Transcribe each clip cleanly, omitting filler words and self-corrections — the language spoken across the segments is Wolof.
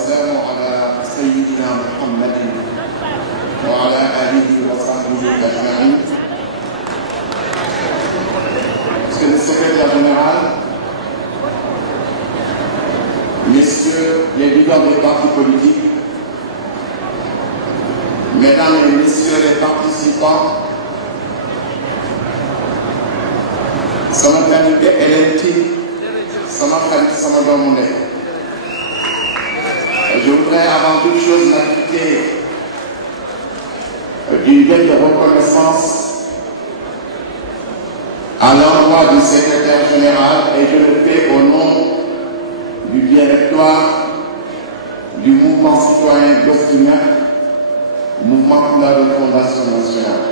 السلام على سيدنا محمد وعلى آله وصحبه أجمعين. Monsieur le secrétaire général, messieurs les leaders des partis politiques, mesdames et messieurs les participants, sama taalibe LNT, sama xarit, sama doomu ndey. Je voudrais avant toute chose m'acquitter du deuil de reconnaissance à l'endroit du secrétaire général et je le fais au nom du directoire du mouvement citoyen d'Ostignac, mouvement pour la refondation nationale.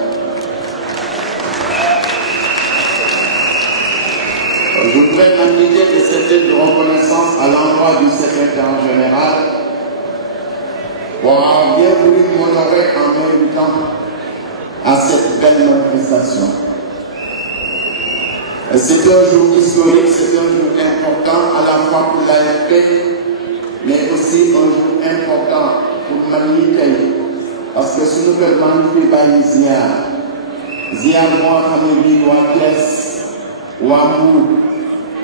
Je voudrais m'acquitter de cette deuil de reconnaissance à l'endroit du secrétaire général pour avoir bien voulu m'honorer en m'invitant à cette belle manifestation. C'est un jour historique, c'est un jour important à la fois pour l'AFP, mais aussi un jour important pour Mamie, parce que si nous faisons magnifier Ziar, moi, famille, waa Thiès, waa Mbour,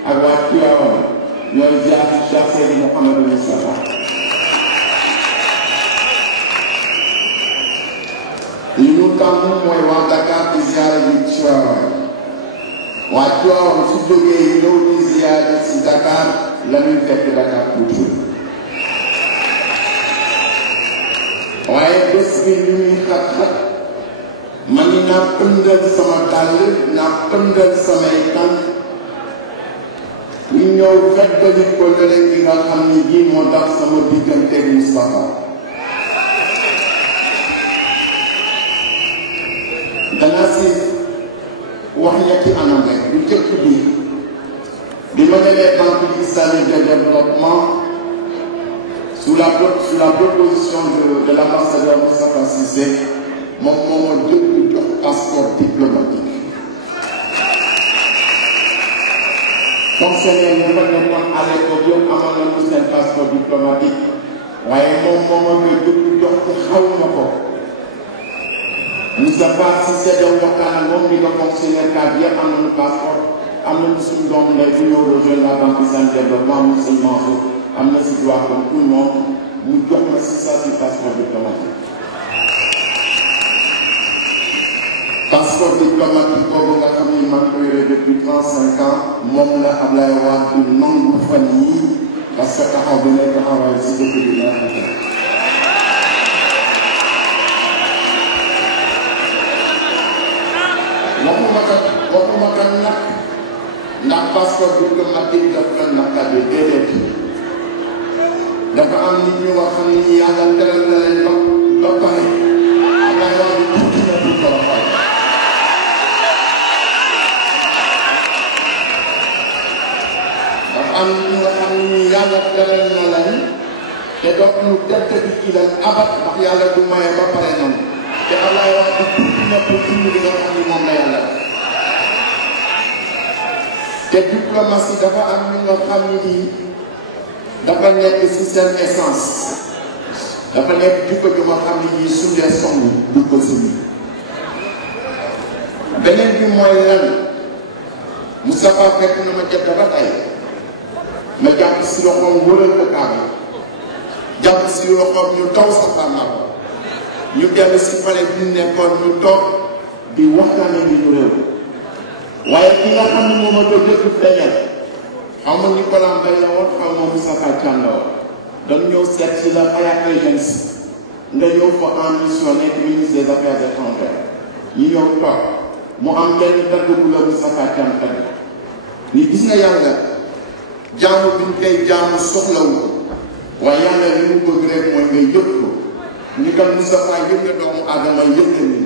ak waa Tivaouane, ñooy ziar ci Cheikh Seydi Mouhamadou Moustapha. li ñu tàmm mooy waa Dakar di ziare di Tivaouane waa Tivaouane su jógee ñëw di ziare si Dakar la ñuy fekk Dakar tuuti waaye bés bi ñu ñuy xat-xat ma ni naa pëndal sama dàll naa pëndal samay tànk ñu ñëw feddali ko leneen gi nga xam ni bii moo tax sama digganteeg Moustapha. danaa si wax ñetti anam rek lu jëkk bi ma demee banque islamique de développement sous la proposition de l'ambassadeur Moustapha Cissé moom moo ma jëkk jox passeport diplomatique. fonctionnaire ñu fa nekkoon à l'époque yëpp amoon nañu seen passeport diplomatique waaye moom moo ma koy jëkk jox te xaw ma ko. Moustapha Cissé doon waxtaan ak moom ni nga fonctionnaire cadre yëpp am nañu passeport am nañu suñu doom ndey bu ñëw rejoindre la banque islamique de développement mu sëñ Mansour am na si droit comme tout le monde mu jox ma si ça si passeport diplomatique. passeport diplomatique boobu nga xam ni man ko yore depuis 35 ans moom la Ablaye Wade nangu fan yii parce que taxaw bi nekk taxawaay si dëkk bi la waxuma kan nag ndax passeport diplomatique daf la naqari déedéet dafa am nit ñu nga xam ni yàlla teral na leen ba pare ak ay wax tuuti na du ko waxal dafa am nit ñu nga xam ni yàlla teral na leen te dootuñu tedd ci leen abat ndax yàlla du maye ba pare noonu te Ablaye wax du tuuti na pour indi li nga xam ni moom la yàlla te diplomatie dafa am ñu nga xam ni dafa nekk ci seen essence dafa nekk jikko ju nga xam ni yi sundee song du ko sumi beneen bi mooy lan Moustapha fekk na ma jot ba tey ma jàpp si loxoom wëral ko kaaba jàpp si loxoom ñu taw safaanal ñu dellu si fale bi ñu nekkoon ñu toog di waxtaane li ñu réew waaye ki nga xam ne moom a ko jëkk feeñal xaw ma Nicolas Mbaye la woon xaw ma Moustapha Thiam la woon dañu ñëw seet si la Fayad Agency nga ñëw fa en mission nekk ministre des affaires étrangères ñu ñëw toog mu am benn tagg bu la Moustapha Thiam tagg ni gis nga yàlla jaamu bi ñu koy jaamu soxlawu ko waaye yàlla li mu bëgg rek mooy nga yëg ko ni kan Moustapha yëg nga doomu aadama yëg na ni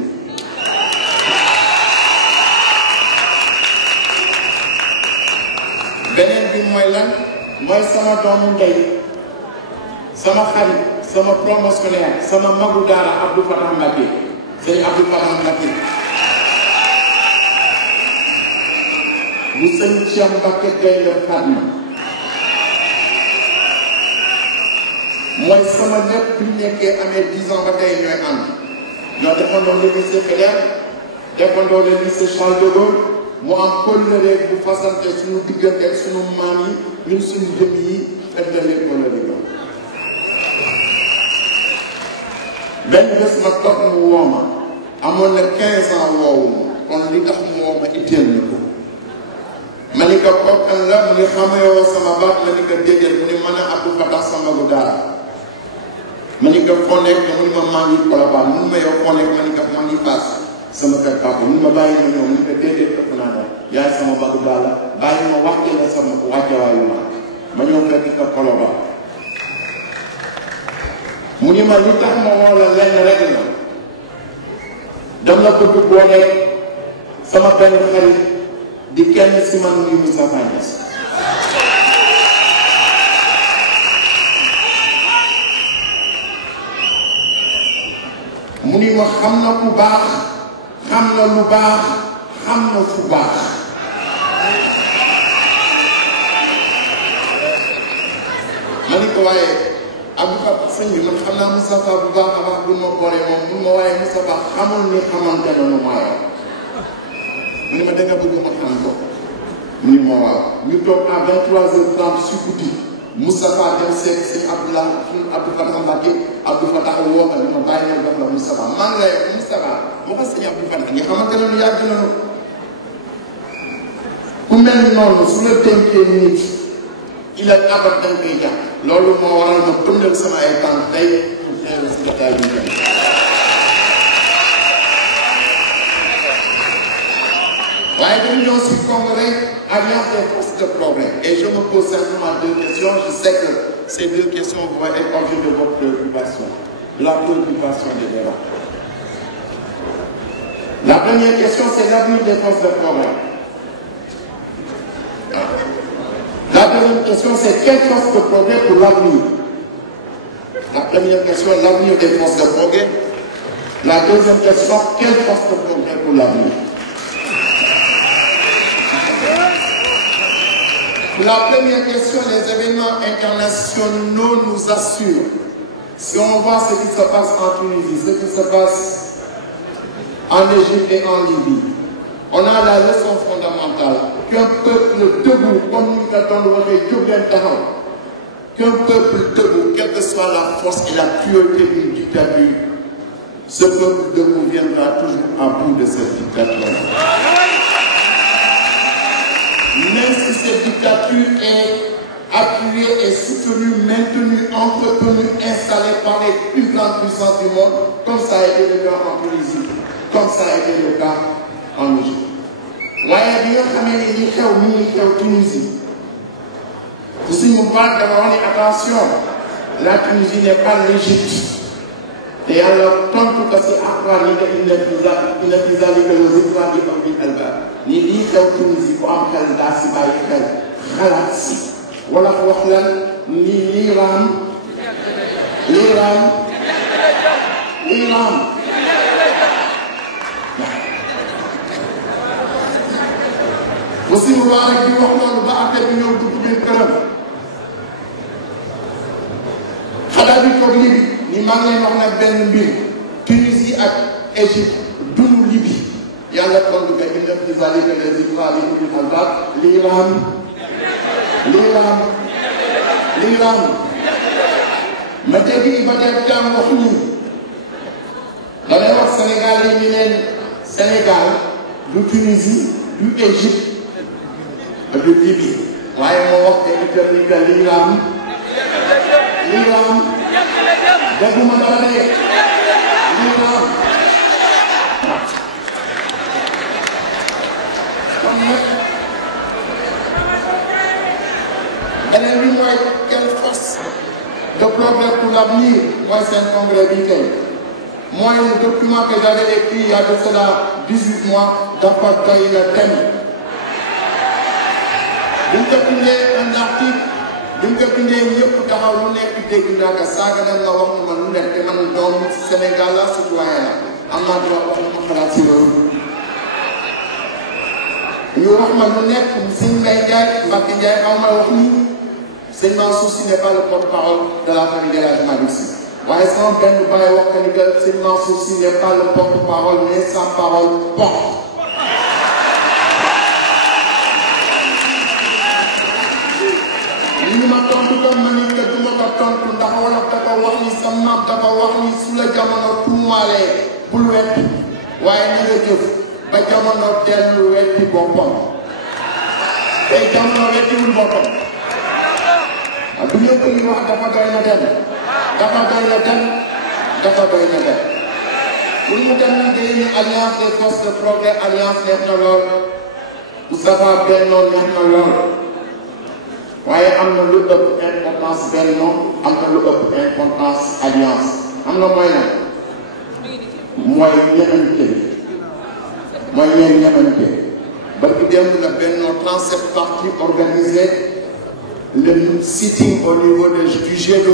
beneen bi mooy lan mooy sama doomu ndey sama xarit sama promotionnaire sama magu daara Abdou Fatah Mbacké sëñ Abdou Fatah Mbacké bu sëñ Cheikh Mbacké Gaïndé Fatma mooy sama lépp bi ñu nekkee amee 10 ans ba tey ñooy ànd ñoo defandoo le lycée Faidherbe defandoo le lycée Charles de Gaulle mu am kóllëre bu fasante suñu diggante ak suñu maam yi ñun suñu jëm yi feddalee kóllëre ba benn bés ma toog mu woo ma amoon na 15 ans woowu kon li tax mu woo ma itteel na ko ma ni ko kookan la mu ni xamewoo sama baat ma ni ko déedéet mu ni mën a Abdou Fatah sama gu daara ma ni ko foo nekk mu ni ma maa ngi Colobane mu ni ma yow foo nekk ma ni ko maa ngi Fass sama kër papa mu ni ma bàyyi ma ñëw mu ni ko déedéet ëpp naa la yaay sama bagu daala bàyyi ma wàcce la sama wàccewaayu ma ñëw fekk ko Colobane mu ni ma li tax ma woo la lenn rek la dama la bëgg boole sama benn xarit di kenn si man muy Moustapha Niasse mu ni ma xam na ku baax xam na lu baax xam na fu baax ma ni ko waaye Abdou Fatah sëñ bi man xam naa Moustapha bu baax a baax bu ma boolee moom mun ma waaye Moustapha xamul ni xamante na lu maayoo mu ni ma danga bëgg ma xam ko mu ni ma waaw ñu toog à 23h30 si guddi Moustapha dem seet si Abdou Fatah Mbacké Abdou Fatah woo ma ni ma bàyyi ma jox la Moustapha maa ngi lay Moustapha moo ko sëñ Abdou Fatah ñi xamante ne lu yàgg nañu ku mel noonu su la dénkee nit il a abat dañ koy jàpp loolu moo waral ma tëmbal sama ay tànk tey pour xeeru si jotaay bi ñu waaye dañu ñëw si congrès Alliance des forces de progrès et je me pose simplement 2 questions je sais que ces 2 questions vont être objet de votre préoccupation de la préoccupation des débats. La première question c'est l'avenir des forces de progrès. La deuxième question c'est quelle force de progrès pour l'avenir. La première question l'avenir des forces de progrès. La deuxième question quelle force de progrès pour l'avenir. La première question, les événements internationaux nous assurent. Si on voit ce qui se passe en Tunisie, ce qui se passe en Égypte et en Libye, on a la leçon fondamentale qu'un peuple debout, comme nous l'avons qu'un peuple debout, quelle que soit la force et la cruauté d'une dictature, ce peuple debout viendra toujours à bout de cette dictature. Même si cette dictature est appuyée et soutenue, maintenue, entretenue, installée par les plus grandes puissances du monde, comme ça a été le cas en Tunisie, comme ça a été le cas en Égypte. waaye bi nga xamee ne ñi xew mi ngi xew Tunisie suñu baat dafa wax ni attention la Tunisie n'est pas l'Égypte te yàlla tontu ko si Alxuraan ni que inna fi zaalika la zikraa li ulil albaab ni lii xew Tunisie ku am xel daa si bàyyi xel xalaat si wala wax lan ni l'Iran aussi waa rek di wax loolu ba affaire bi ñëw dugg biir këram xalaat bi toog Libye ni maa ngi leen wax nag benn mbir Tunisie ak Égypte dunu Libye yàlla tontu ko inna fi zaalika la zikraa li ulil albaab l'Iran ma dégg Iba Der Thiam wax ni damay wax Sénégal yi ni leen Sénégal du Tunisie du Égypte du Libye waaye moo wax te itam ni que l'Iran dégguma dara de l'Iran kon nag beneen bi mooy quelle force de progrès pour l'avenir mooy seen congrès bi tey mooy le document que j'avais écrit il y a de cela 18 mois dafa doy le thème bi ñu ko bindee un article bi ñu ko bindee ñëpp taxaw lu nekk dégg naa ko saaga dem na wax ma lu nekk te man doomu Sénégal la citoyen la am naa droit wax ma xalaat si loolu ñu wax ma lu nekk Sëñ Mbaye Ndiaye Mbacke Ndiaye aw ma wax ni Sëñ Mansour Sy n'est pas le porte-parole de la famille de la Malick Sy waaye sama benn bàyyi wax que ni que Sëñ Mansour Sy n'est pas le porte-parole mais sa parole porte. li ñu ma tontu comme ma ni que du ma ko tontu ndax wolof dafa wax ni sa maam dafa wax ni su la jamono tuumaalee bul wetti waaye na nga jëf ba jamono dellu wetti boppam tey jamono wettiwul boppam du ñëpp li wax dafa doy na dem dafa doy na dem dafa doy na dem pour mu dem nag day ni alliance des forces de progrès alliance neex na lool Moustapha Benno neex na lool waaye am na lu ëpp importance Benno am na lu ëpp importance alliance am na mooy nag mooy ñemante mooy ñeen ñemante ba di dem la Benno 37 partis organisé le sitting au niveau du G2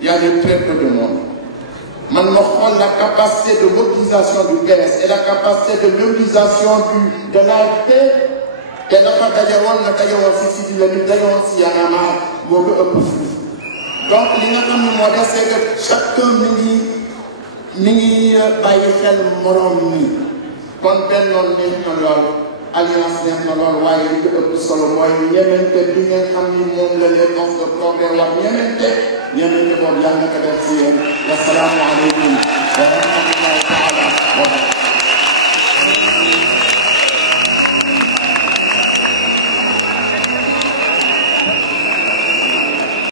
il y a très peu de monde man ma xool la capacité de mobilisation du PS et la capacité de mobilisation de l'AFP te dafa dajewoon nga dajewoon si Sidi Lamine dajewoon si Y'en a marre moo ko ëpp fuuf donc li nga xam ne moo des c'est que chacun mi ngi bàyyi xel moroom mi kon Benno neex na lool alliance neex na lool waaye li ko ëpp solo mooy ñemente bi ngeen xam ni moom la les forces de progrès wax ñemente boobu yàlla na ko def si yéen. Assalaamu aleykum.